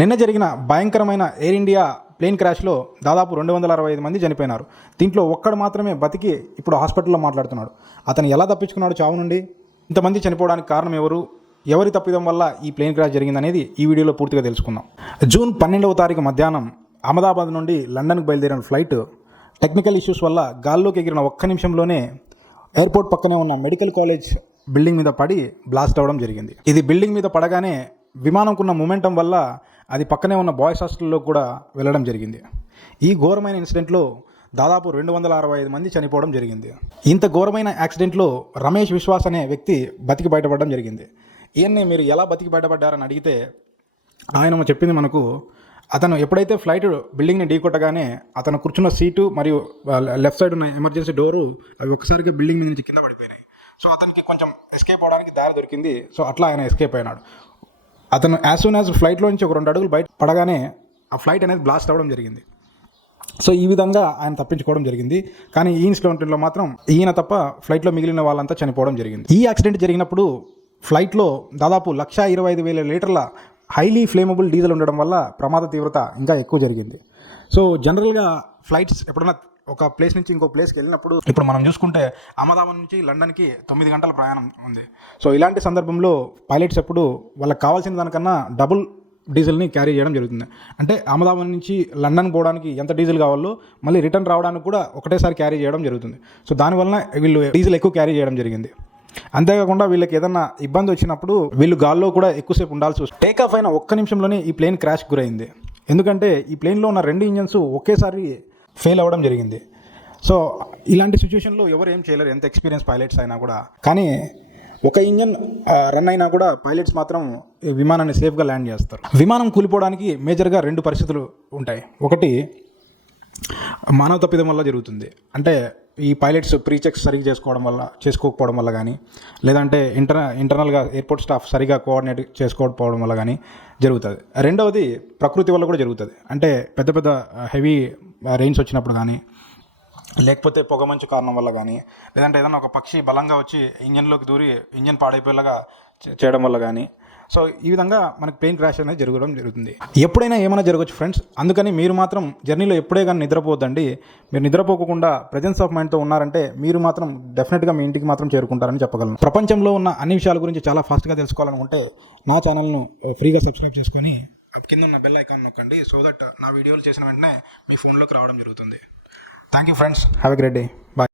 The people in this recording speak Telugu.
నిన్న జరిగిన భయంకరమైన ఎయిర్ ఇండియా ప్లేన్ క్రాష్లో దాదాపు 265 మంది చనిపోయినారు. దీంట్లో ఒక్కడు మాత్రమే బతికి ఇప్పుడు హాస్పిటల్లో మాట్లాడుతున్నాడు. అతను ఎలా తప్పించుకున్నాడు చావు నుండి? ఇంతమంది చనిపోవడానికి కారణం ఎవరు? ఎవరి తప్పిదం వల్ల ఈ ప్లేన్ క్రాష్ జరిగిందనేది ఈ వీడియోలో పూర్తిగా తెలుసుకుందాం. జూన్ 12వ తారీఖు మధ్యాహ్నం అహ్మదాబాద్ నుండి లండన్కు బయలుదేరిన ఫ్లైట్ టెక్నికల్ ఇష్యూస్ వల్ల గాల్లోకి ఎగిరిన ఒక్క నిమిషంలోనే ఎయిర్పోర్ట్ పక్కనే ఉన్న మెడికల్ కాలేజ్ బిల్డింగ్ మీద పడి బ్లాస్ట్ అవ్వడం జరిగింది. ఇది బిల్డింగ్ మీద పడగానే విమానంకున్న మొమెంటం వల్ల అది పక్కనే ఉన్న బాయ్స్ హాస్టల్లో కూడా వెళ్ళడం జరిగింది. ఈ ఘోరమైన ఇన్సిడెంట్లో దాదాపు 265 మంది చనిపోవడం జరిగింది. ఇంత ఘోరమైన యాక్సిడెంట్లో రమేష్ విశ్వాస్ అనే వ్యక్తి బతికి బయటపడడం జరిగింది. ఈయన్ని మీరు ఎలా బతికి బయటపడ్డారని అడిగితే ఆయన చెప్పింది మనకు, అతను ఎప్పుడైతే ఫ్లైట్ బిల్డింగ్ని ఢీకొట్టగానే అతను కూర్చున్న సీటు మరియు లెఫ్ట్ సైడ్ ఉన్న ఎమర్జెన్సీ డోరు అవి ఒక్కసారిగా బిల్డింగ్ మీద నుంచి కింద పడిపోయినాయి. సో అతనికి కొంచెం ఎస్కేప్ అవడానికి దారి దొరికింది. సో అట్లా ఆయన ఎస్కేప్ అయినాడు. అతను యాజ్ సూన్ యాజ్ ఫ్లైట్లో నుంచి ఒక 2 అడుగులు బయట పడగానే ఆ ఫ్లైట్ అనేది బ్లాస్ట్ అవ్వడం జరిగింది. సో ఈ విధంగా ఆయన తప్పించుకోవడం జరిగింది. కానీ ఈ ఇన్సిడెంట్లో మాత్రం ఈయన తప్ప ఫ్లైట్లో మిగిలిన వాళ్ళంతా చనిపోవడం జరిగింది. ఈ యాక్సిడెంట్ జరిగినప్పుడు ఫ్లైట్లో దాదాపు 125,000 లీటర్ల హైలీ ఫ్లేమబుల్ డీజిల్ ఉండడం వల్ల ప్రమాద తీవ్రత ఇంకా ఎక్కువ జరిగింది. సో జనరల్గా ఫ్లైట్స్ ఎప్పుడైనా ఒక ప్లేస్ నుంచి ఇంకో ప్లేస్కి వెళ్ళినప్పుడు ఇప్పుడు మనం చూసుకుంటే అహ్మదాబాద్ నుంచి లండన్కి 9 గంటల ప్రయాణం ఉంది. సో ఇలాంటి సందర్భంలో పైలట్స్ ఎప్పుడు వాళ్ళకి కావాల్సిన దానికన్నా డబుల్ డీజిల్ని క్యారీ చేయడం జరుగుతుంది. అంటే అహ్మదాబాద్ నుంచి లండన్ పోవడానికి ఎంత డీజిల్ కావాలో మళ్ళీ రిటర్న్ రావడానికి కూడా ఒకటేసారి క్యారీ చేయడం జరుగుతుంది. సో దానివల్ల వీళ్ళు డీజిల్ ఎక్కువ క్యారీ చేయడం జరిగింది. అంతేకాకుండా వీళ్ళకి ఏదన్నా ఇబ్బంది వచ్చినప్పుడు వీళ్ళు గాల్లో కూడా ఎక్కువసేపు ఉండాల్సి వస్తుంది. టేక్ ఆఫ్ అయిన ఒక్క నిమిషంలోనే ఈ ప్లేన్ క్రాష్ గురైంది. ఎందుకంటే ఈ ప్లేన్లో ఉన్న 2 ఇంజన్స్ ఒకేసారి ఫెయిల్ అవ్వడం జరిగింది. సో ఇలాంటి సిచ్యువేషన్లో ఎవరు ఏం చేయలేరు, ఎంత ఎక్స్పీరియన్స్ పైలట్స్ అయినా కూడా. కానీ ఒక ఇంజన్ రన్ అయినా కూడా పైలట్స్ మాత్రం విమానాన్ని సేఫ్గా ల్యాండ్ చేస్తారు. విమానం కూలిపోవడానికి మేజర్గా 2 పరిస్థితులు ఉంటాయి. ఒకటి మానవ తప్పిదం వల్ల జరుగుతుంది. అంటే ఈ పైలట్స్ ప్రీ చెక్స్ సరిగ్గా చేసుకోకపోవడం వల్ల కానీ, లేదంటే ఇంటర్నల్గా ఎయిర్పోర్ట్ స్టాఫ్ సరిగా కోఆర్డినేట్ చేసుకోకపోవడం వల్ల కానీ జరుగుతుంది. రెండవది ప్రకృతి వల్ల కూడా జరుగుతుంది. అంటే పెద్ద పెద్ద హెవీ రెయిన్స్ వచ్చినప్పుడు కానీ, లేకపోతే పొగమంచు కారణం వల్ల కానీ, లేదంటే ఏదైనా ఒక పక్షి బలంగా వచ్చి ఇంజన్లోకి దూరి ఇంజన్ పాడైపోయేలాగా చేయడం వల్ల కానీ. సో ఈ విధంగా మనకి ప్లేన్ క్రాష్ అనేది జరగడం జరుగుతుంది. ఎప్పుడైనా ఏమైనా జరగచ్చు ఫ్రెండ్స్. అందుకని మీరు మాత్రం జర్నీలో ఎప్పుడే కానీ నిద్రపోవద్దండి. మీరు నిద్రపోకుండా ప్రెజెన్స్ ఆఫ్ మైండ్తో ఉన్నారంటే మీరు మాత్రం డెఫినెట్గా మీ ఇంటికి మాత్రం చేరుకుంటారని చెప్పగలను. ప్రపంచంలో ఉన్న అన్ని విషయాల గురించి చాలా ఫాస్ట్గా తెలుసుకోవాలనుకుంటే నా ఛానల్ను ఫ్రీగా సబ్స్క్రైబ్ చేసుకొని కింద ఉన్న బెల్ ఐకాన్ నొక్కండి. సో దట్ నా వీడియోలు చేసిన వెంటనే మీ ఫోన్లోకి రావడం జరుగుతుంది. Thank you friends. Have a great day. Bye.